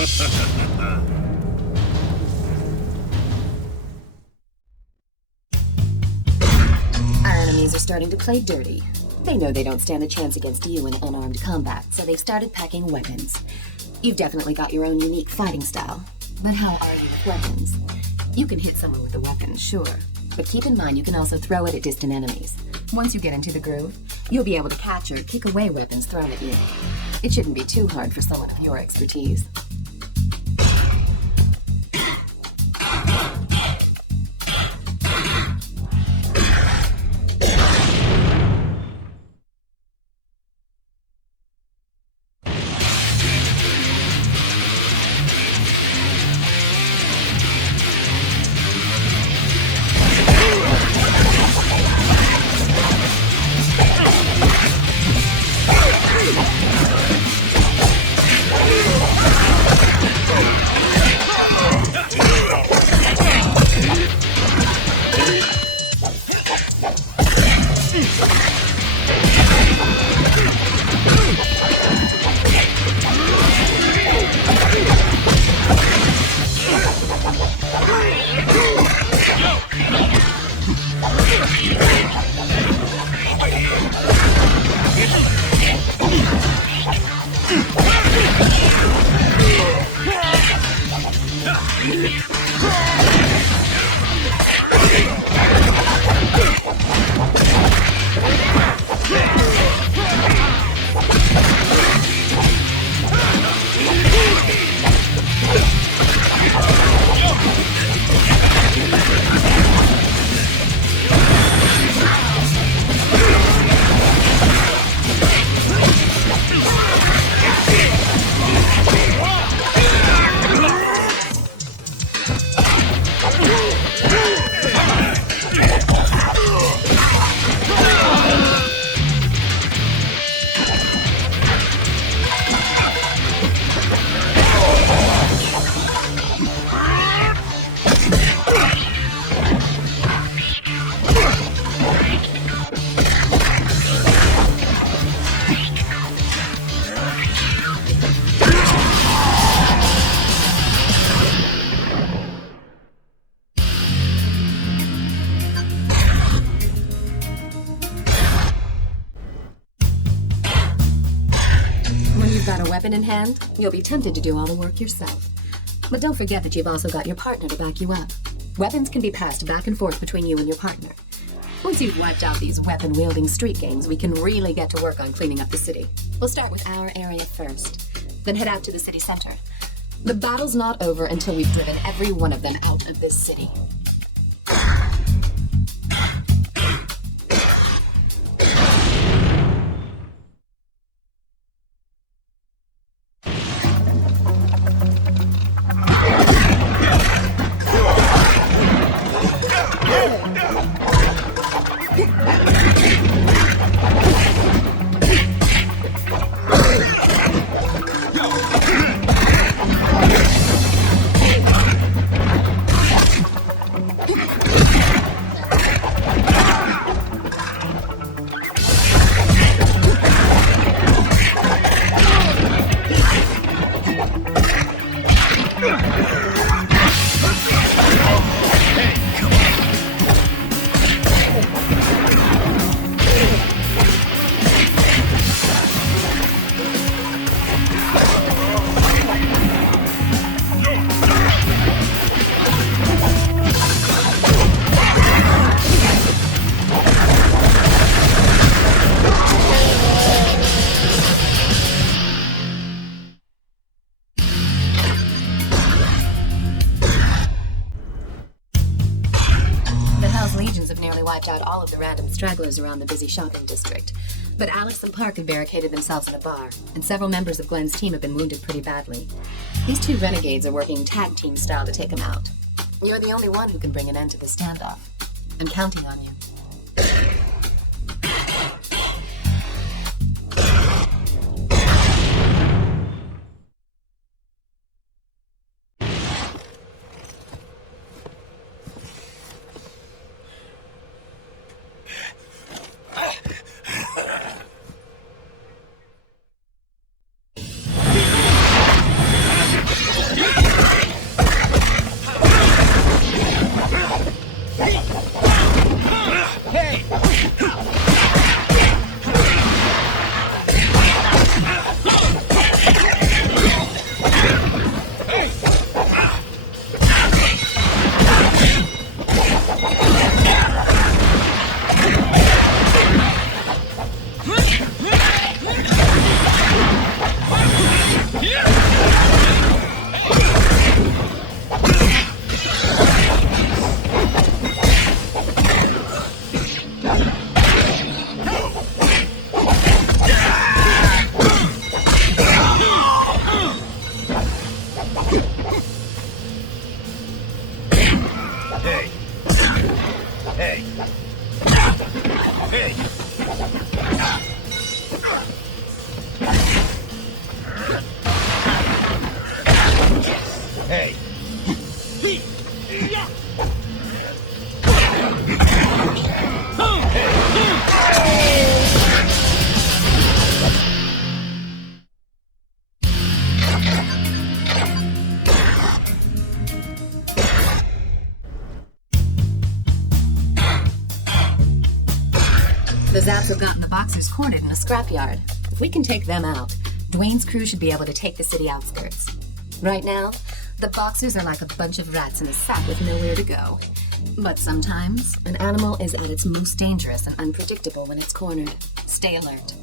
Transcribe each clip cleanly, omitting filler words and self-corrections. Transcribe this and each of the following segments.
Our enemies are starting to play dirty. They know they don't stand a chance against you in unarmed combat, so they've started packing weapons. You've definitely got your own unique fighting style. But how are you with weapons? You can hit someone with a weapon, sure. But keep in mind you can also throw it at distant enemies. Once you get into the groove, you'll be able to catch or kick away weapons thrown at you. It shouldn't be too hard for someone of your expertise. Weapon in hand, you'll be tempted to do all the work yourself. But don't forget that you've also got your partner to back you up. Weapons can be passed back and forth between you and your partner. Once you've wiped out these weapon-wielding street gangs, we can really get to work on cleaning up the city. We'll start with our area first, then head out to the city center. The battle's not over until we've driven every one of them out of this city. Wiped out all of the random stragglers around the busy shopping district. But Alex and Park have barricaded themselves in a bar, and several members of Glenn's team have been wounded pretty badly. These two renegades are working tag team style to take them out. You're the only one who can bring an end to the standoff. I'm counting on you. The Zaps have gotten the boxers cornered in a scrapyard. If we can take them out, Dwayne's crew should be able to take the city outskirts. Right now, the boxers are like a bunch of rats in a sack with nowhere to go. But sometimes, an animal is at its most dangerous and unpredictable when it's cornered. Stay alert.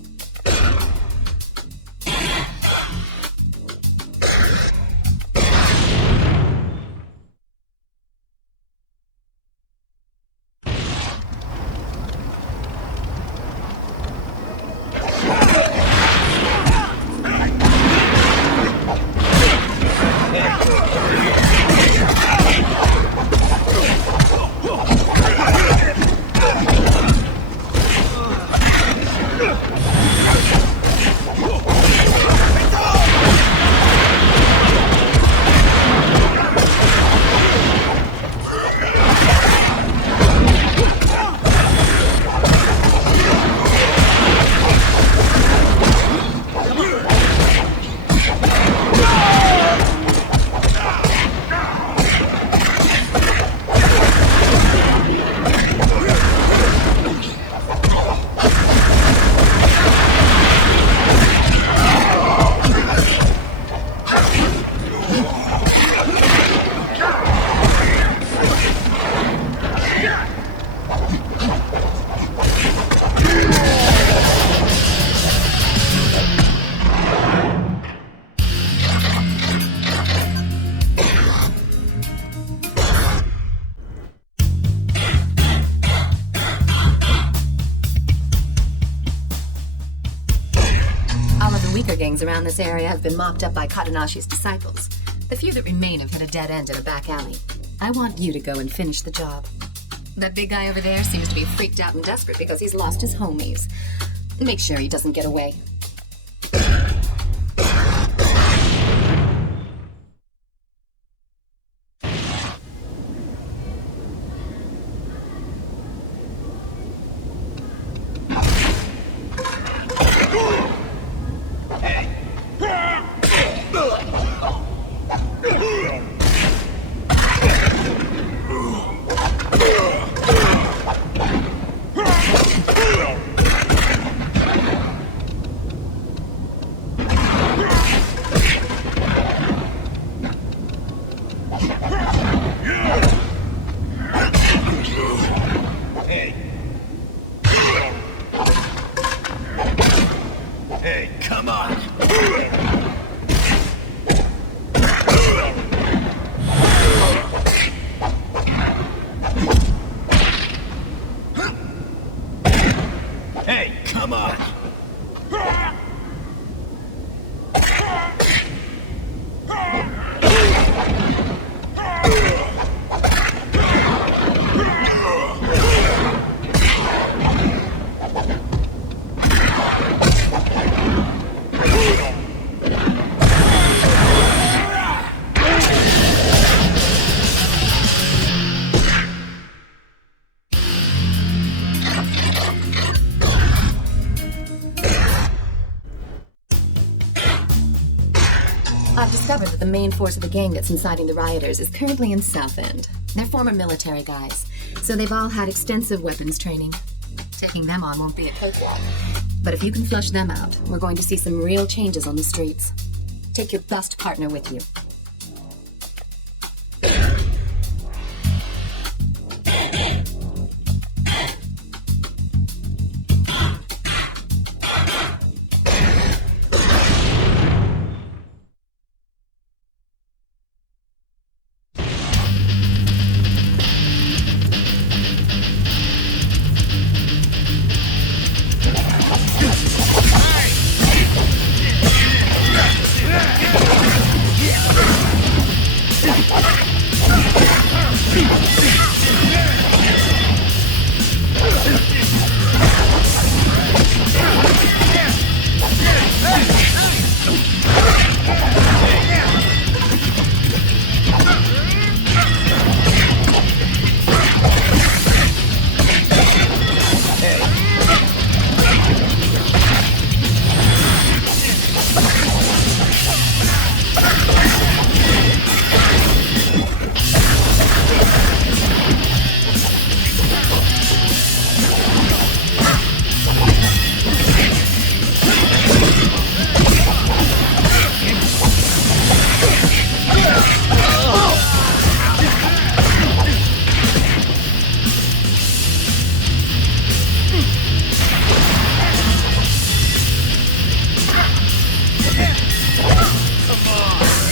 Gangs around this area have been mopped up by Katanashi's disciples. The few that remain have hit a dead end in a back alley. I want you to go and finish the job. That big guy over there seems to be freaked out and desperate because he's lost his homies. Make sure he doesn't get away. I've discovered that the main force of the gang that's inciting the rioters is currently in South End. They're former military guys, so they've all had extensive weapons training. Taking them on won't be a cakewalk. But if you can flush them out, we're going to see some real changes on the streets. Take your best partner with you. Yeah!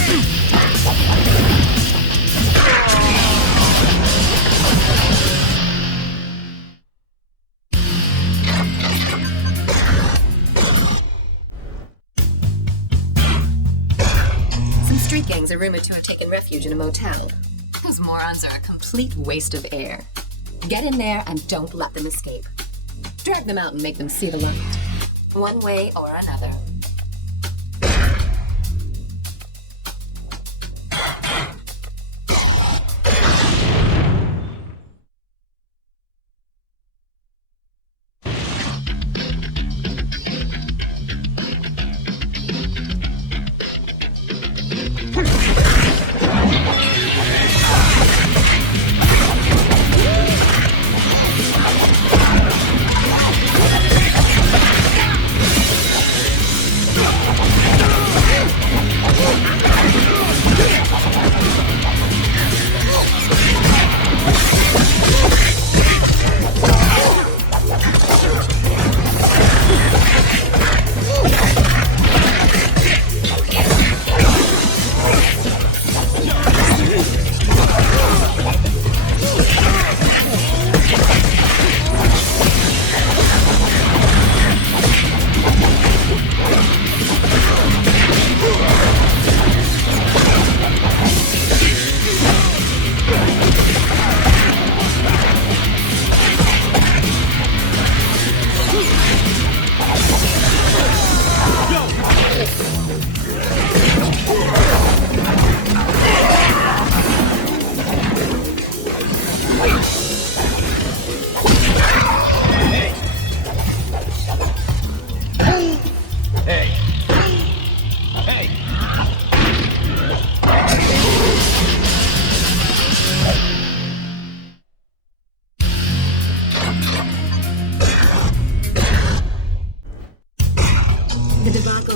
Some street gangs are rumored to have taken refuge in a motel. Those morons are a complete waste of air. Get in there and don't let them escape. Drag them out and make them see the light. One way or another.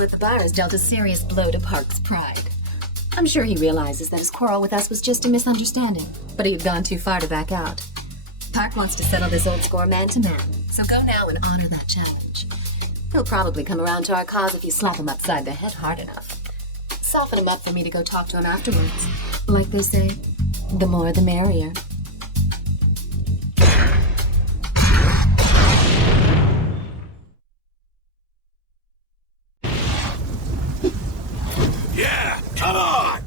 The bar has dealt a serious blow to Park's pride. I'm sure he realizes that his quarrel with us was just a misunderstanding, but he had gone too far to back out. Park wants to settle this old score man to man, so go now and honor that challenge. He'll probably come around to our cause if you slap him upside the head hard enough. Soften him up for me to go talk to him afterwards. Like they say, the more the merrier. Yeah, come on!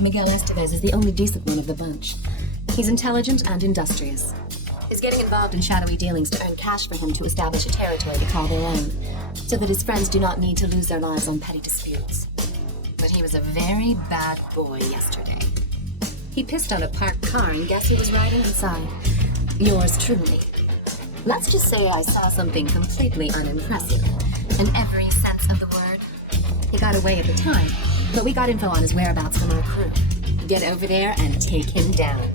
Miguel Estevez is the only decent one of the bunch. He's intelligent and industrious. He's getting involved in shadowy dealings to earn cash for him to establish a territory to call their own, so that his friends do not need to lose their lives on petty disputes. But he was a very bad boy yesterday. He pissed on a parked car, and guess who was riding inside? Yours truly. Let's just say I saw something completely unimpressive, in every sense of the word. He got away at the time, but we got info on his whereabouts from our crew. Get over there and take him down.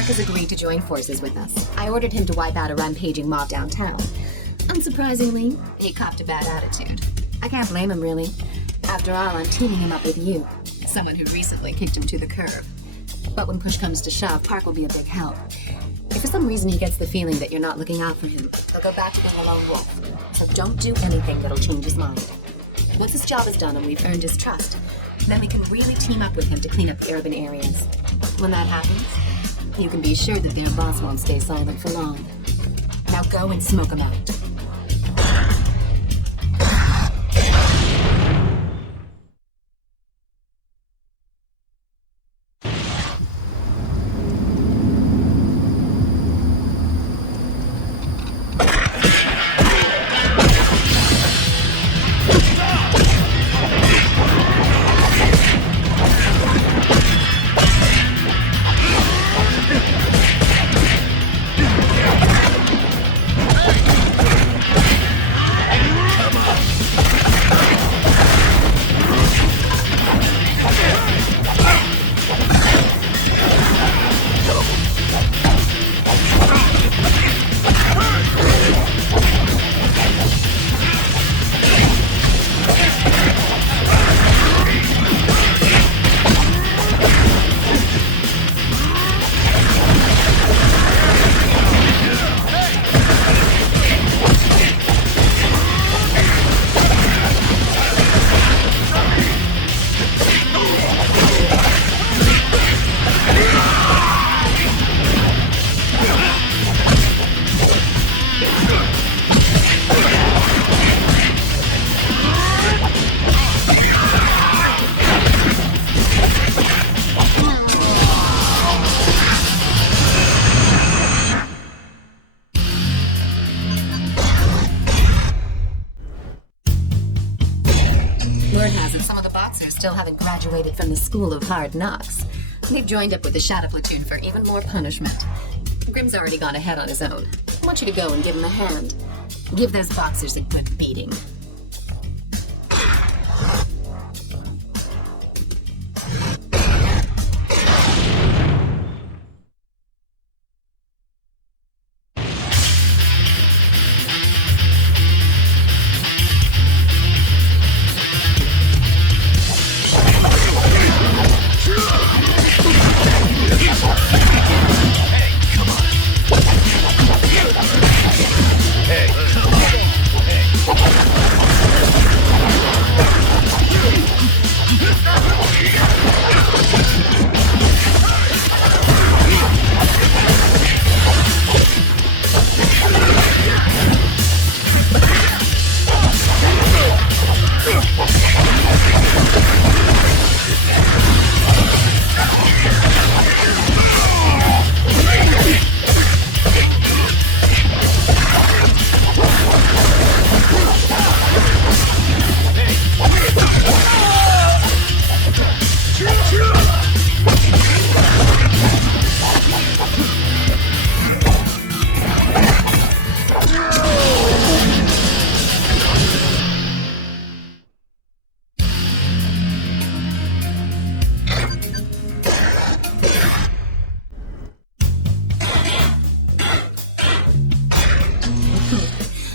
Park has agreed to join forces with us. I ordered him to wipe out a rampaging mob downtown. Unsurprisingly, he copped a bad attitude. I can't blame him, really. After all, I'm teaming him up with you, someone who recently kicked him to the curb. But when push comes to shove, Park will be a big help. If for some reason he gets the feeling that you're not looking out for him, he'll go back to being a lone wolf. So don't do anything that'll change his mind. Once his job is done and we've earned his trust, then we can really team up with him to clean up the urban areas. When that happens, you can be sure that their boss won't stay silent for long. Now go and smoke him out. Word has it some of the boxers still haven't graduated from the School of Hard Knocks. They've joined up with the Shadow Platoon for even more punishment. Grimm's already gone ahead on his own. I want you to go and give him a hand. Give those boxers a good beating.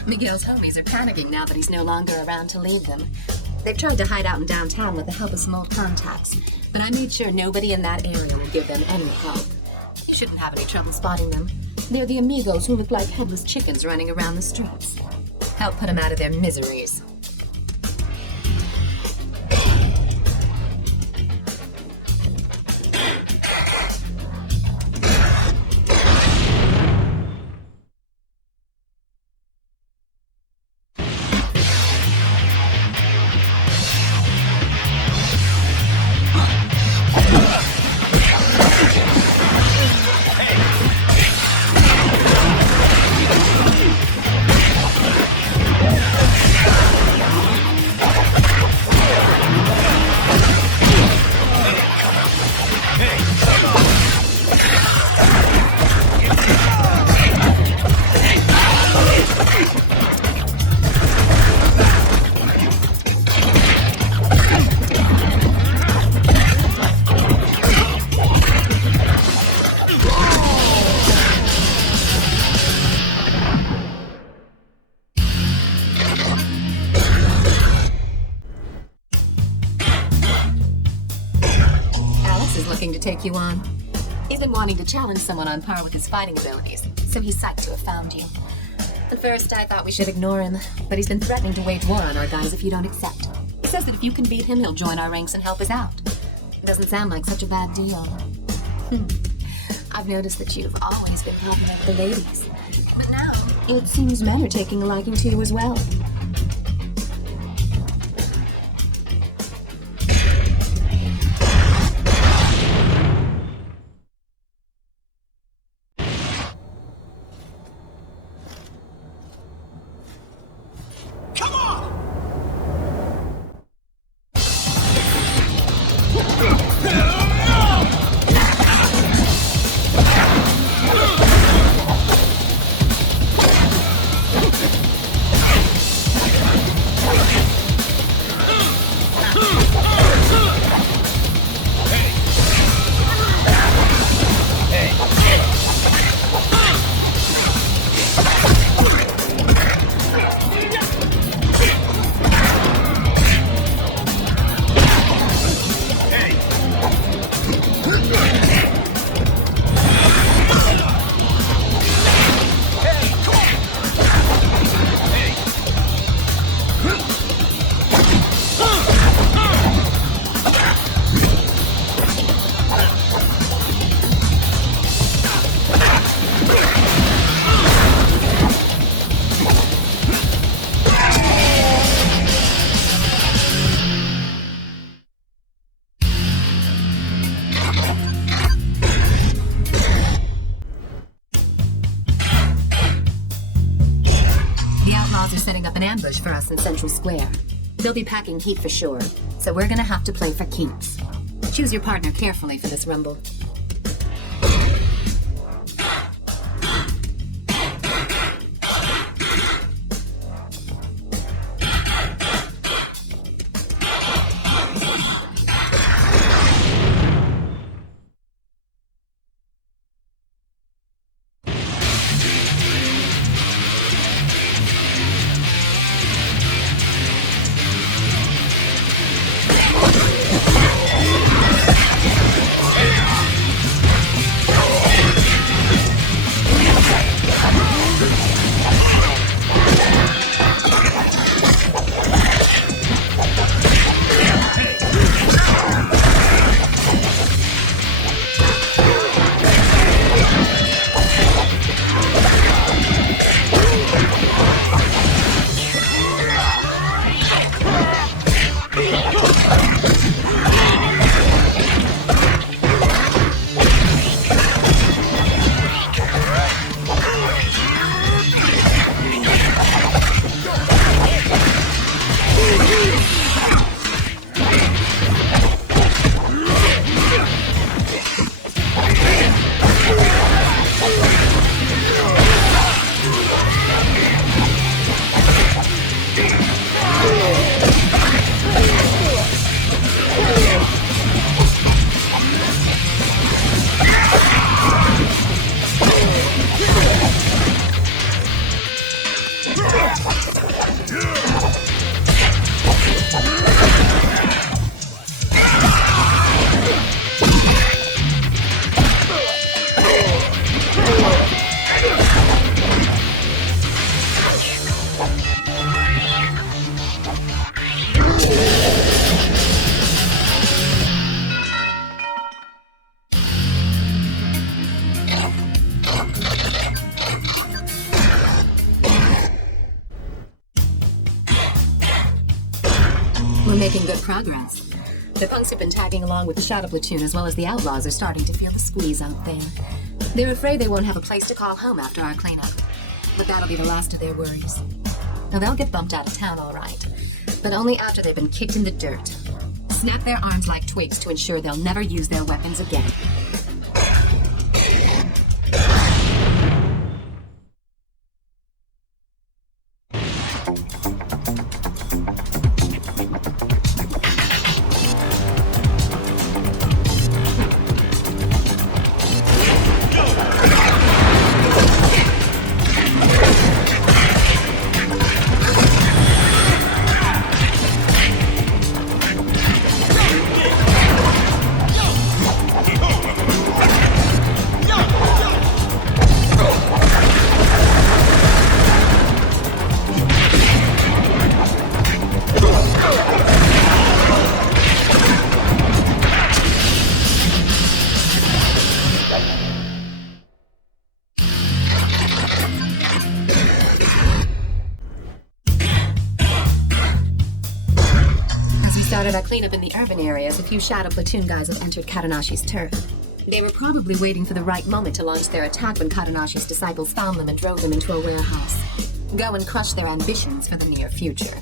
Miguel's homies are panicking now that he's no longer around to lead them. They've tried to hide out in downtown with the help of some old contacts, but I made sure nobody in that area would give them any help. You shouldn't have any trouble spotting them. They're the amigos who look like headless chickens running around the streets. Help put them out of their miseries. take you on. He's been wanting to challenge someone on par with his fighting abilities, so he's psyched to have found you. At first, I thought we should ignore him, but he's been threatening to wage war on our guys if you don't accept. He says that if you can beat him, he'll join our ranks and help us out. Doesn't sound like such a bad deal. I've noticed that you've always been popular with the ladies, but now it seems men are taking a liking to you as well. Ambush for us in Central Square. They'll be packing heat for sure, so we're gonna have to play for keeps. Choose your partner carefully for this rumble. We're making good progress. The punks have been tagging along with the Shadow Platoon as well as the Outlaws are starting to feel the squeeze out there. They're afraid they won't have a place to call home after our cleanup. But that'll be the last of their worries. Now they'll get bumped out of town all right, but only after they've been kicked in the dirt. Snap their arms like twigs to ensure they'll never use their weapons again. started our cleanup in the urban areas, a few shadow platoon guys have entered Katanashi's turf. They were probably waiting for the right moment to launch their attack when Katanashi's disciples found them and drove them into a warehouse. Go and crush their ambitions for the near future.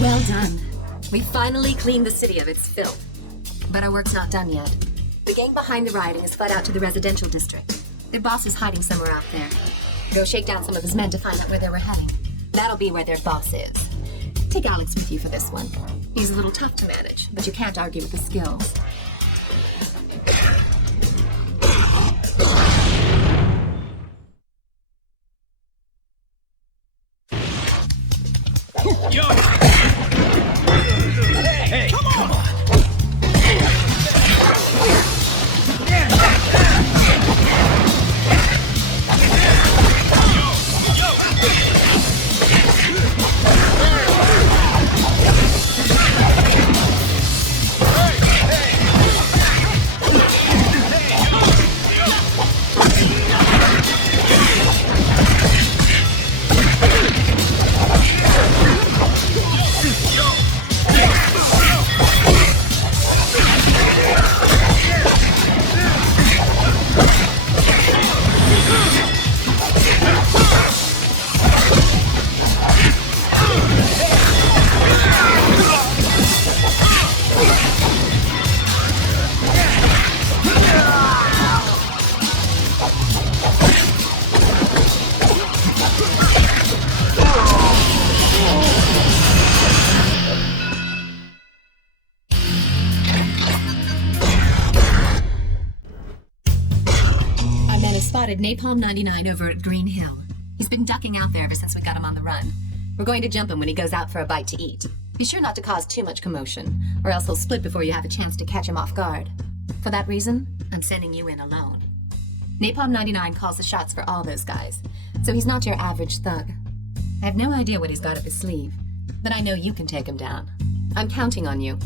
Well done. We finally cleaned the city of its filth. But our work's not done yet. The gang behind the rioting has fled out to the residential district. Their boss is hiding somewhere out there. Go shake down some of his men to find out where they were heading. That'll be where their boss is. Take Alex with you for this one. He's a little tough to manage, but you can't argue with his skills. Yo! Hey, come on! Spotted Napalm 99 over at Green Hill. He's been ducking out there ever since we got him on the run. We're going to jump him when he goes out for a bite to eat. Be sure not to cause too much commotion, or else he'll split before you have a chance to catch him off guard. For that reason, I'm sending you in alone. Napalm 99 calls the shots for all those guys, so he's not your average thug. I have no idea what he's got up his sleeve, but I know you can take him down. I'm counting on you.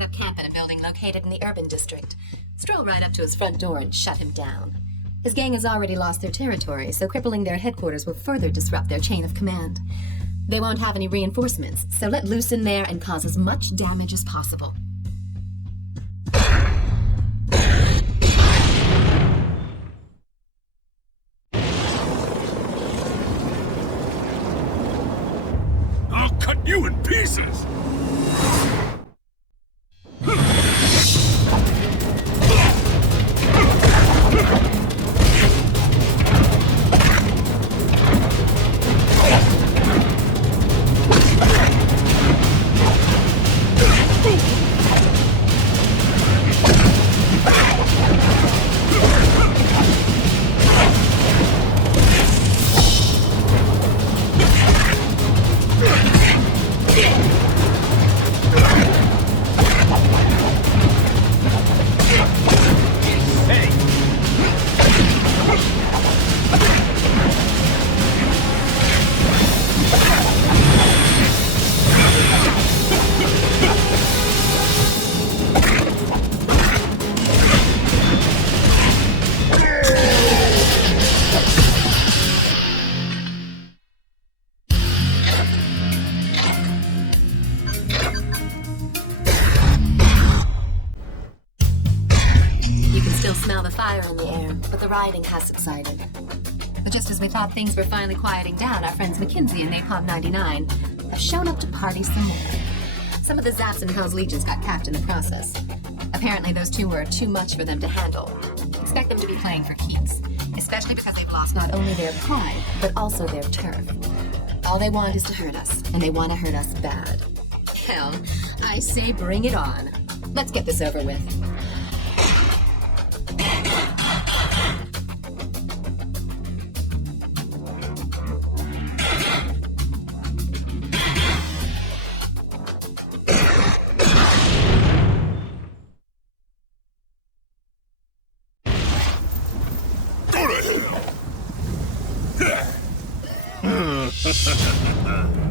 set up camp in a building located in the urban district. Stroll right up to his front door and shut him down. His gang has already lost their territory, so crippling their headquarters will further disrupt their chain of command. They won't have any reinforcements, so let loose in there and cause as much damage as possible. I'll cut you in pieces! Smell the fire in the air, but the rioting has subsided. But just as we thought things were finally quieting down, our friends McKinsey and Napalm 99 have shown up to party some more. Some of the Zaps and Hell's Legions got capped in the process. Apparently those two were too much for them to handle. Expect them to be playing for keeps, especially because they've lost not only their pride, but also their turf. All they want is to hurt us, and they want to hurt us bad. Hell, I say bring it on. Let's get this over with. Go to hell!